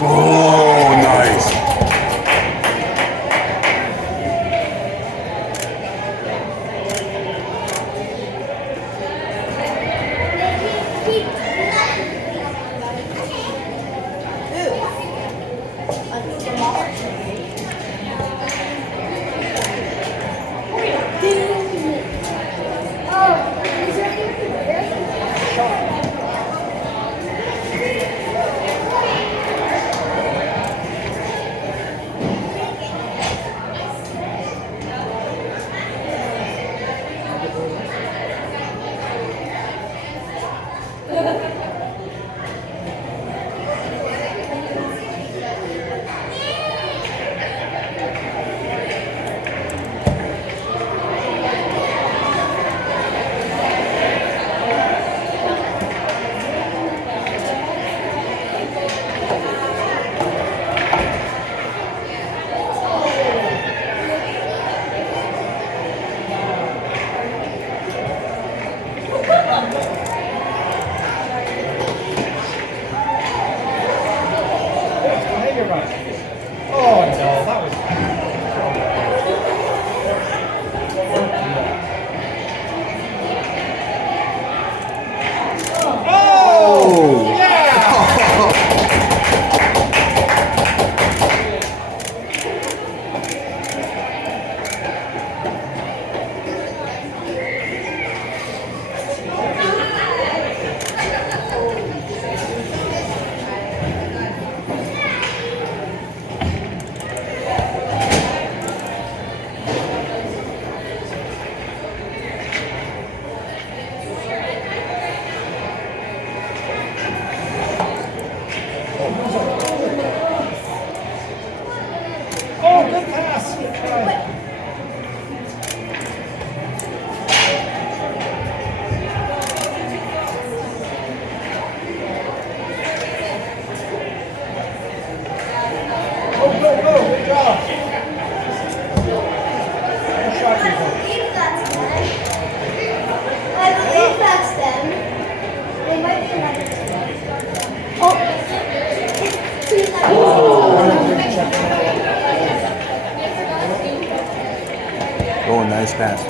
Oh, nice. Oh no, that was. Oh! Oh, good pass. Good try. Oh, good job. Good shot, people. I believe that's them. They might be another team. Oh, nice pass.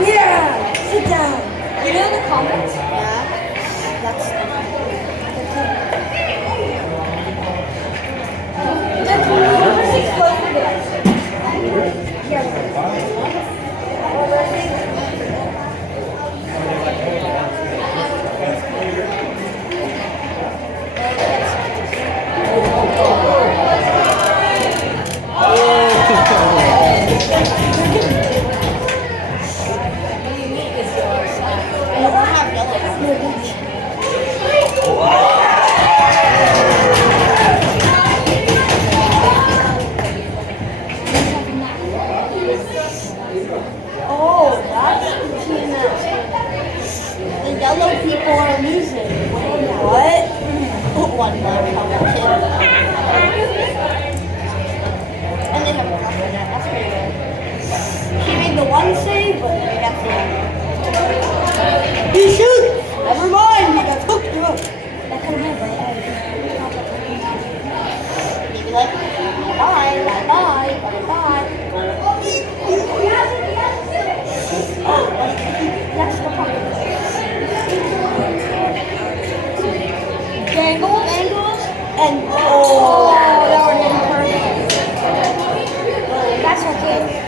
Yeah! Sit down. You know in the comments? Yeah. Oh, that's the team that the yellow people are losing. What? One more kid. And they have a one save, but they got the. He shoots! Never mind, he got hooked up. That could have been right. Maybe like, bye, bye, bye, bye, bye. Oh, that's the part. Bengals, and oh, that would have been perfect. That's okay.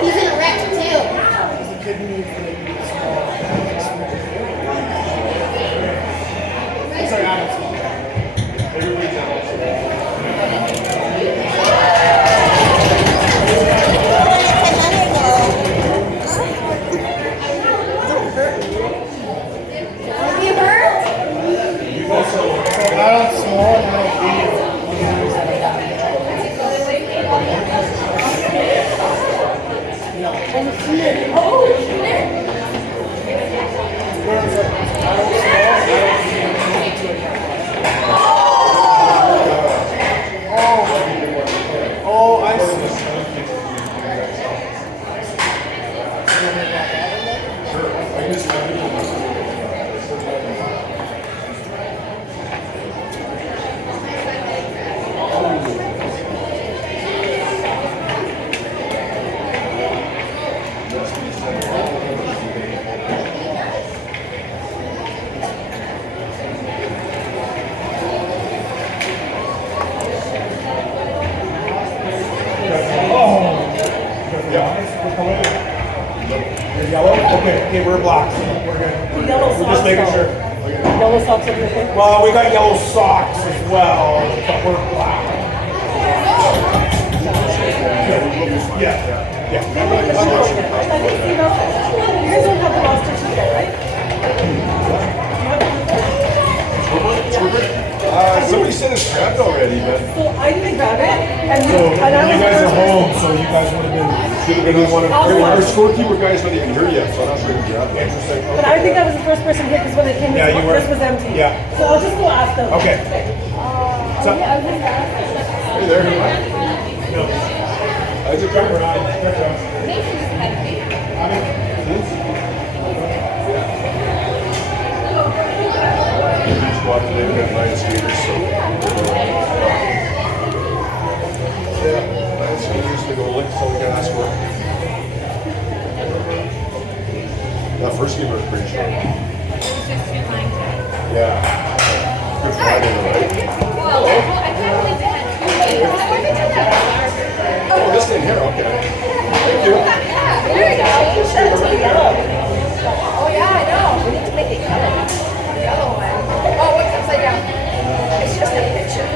He's in a wreck too. Oh, I see. Yellow? Okay, we're blocked. We're good. We're just making sure. Yellow socks over your feet. Well, we got yellow socks as well, but we're black. Yeah. I think you know, you guys don't have the monster t-shirt, right? Somebody said it's grabbed already, but So I didn't grab it, and So and I was you guys the are first home, so you guys would have been. should have been one of our scorekeeper guys not even here yet, so I'm not sure who grabbed it. Interesting. But I think I was the first person hit because when they came, Yeah, you were. this was empty. Yeah. So I'll just go ask them. Okay. So, Hey there. no. How's it going? Squad today, we got 9 skaters, so yeah, 9 skaters to go lick, so we can ask for. That first game was pretty short. Yeah. Good Friday, right? Oh, this thing here, okay. Thank you. Oh yeah, I know. We need to make it yellow. The yellow one. Oh, what's upside down? It's just a picture.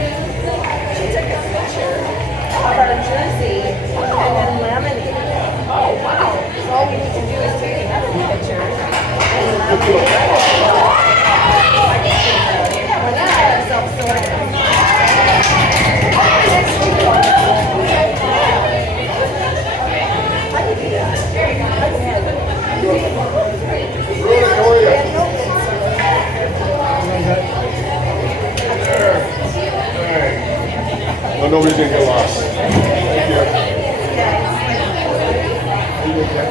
She took a picture of our jersey and then laminated it. Oh wow. So all we need to do is take another picture and laminate it. Yeah, we're not self-sorted. Next week. I could do that. Rhoda, how are you? Oh, nobody's gonna get lost. Thank you. Are you okay?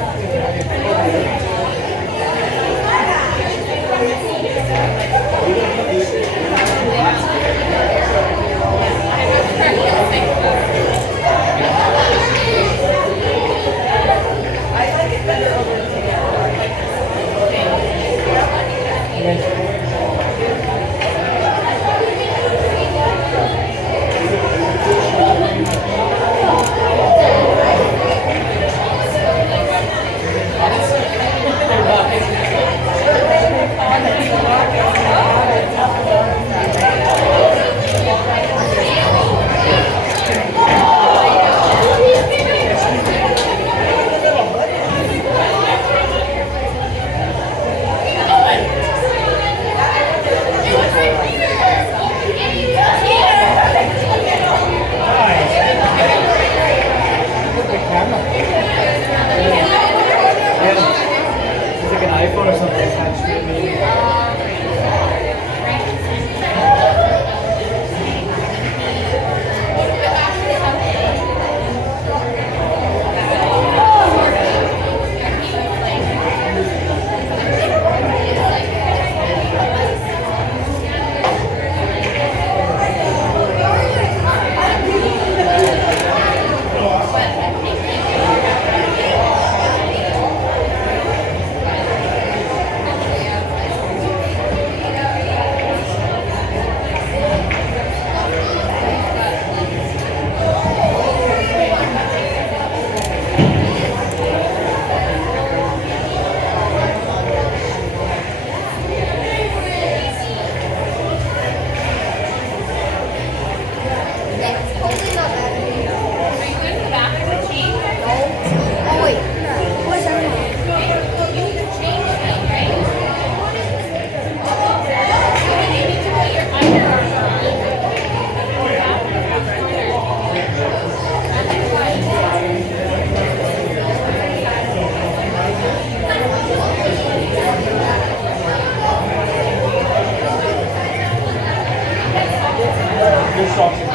that for us?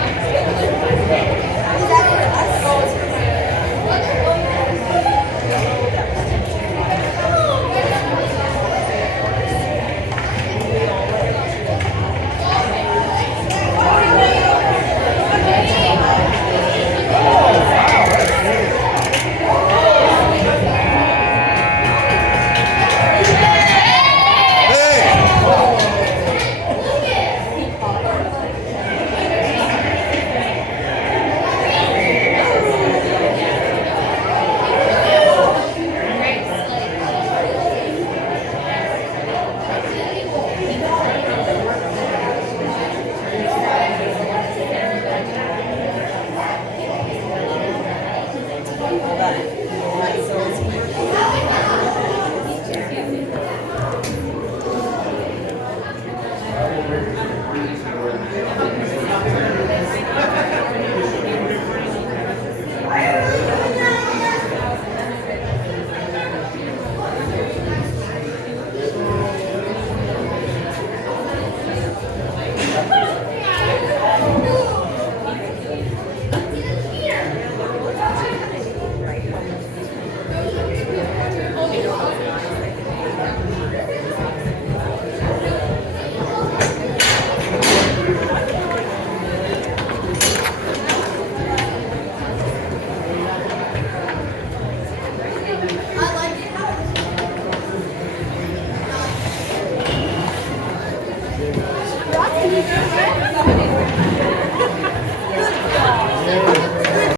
Rocky,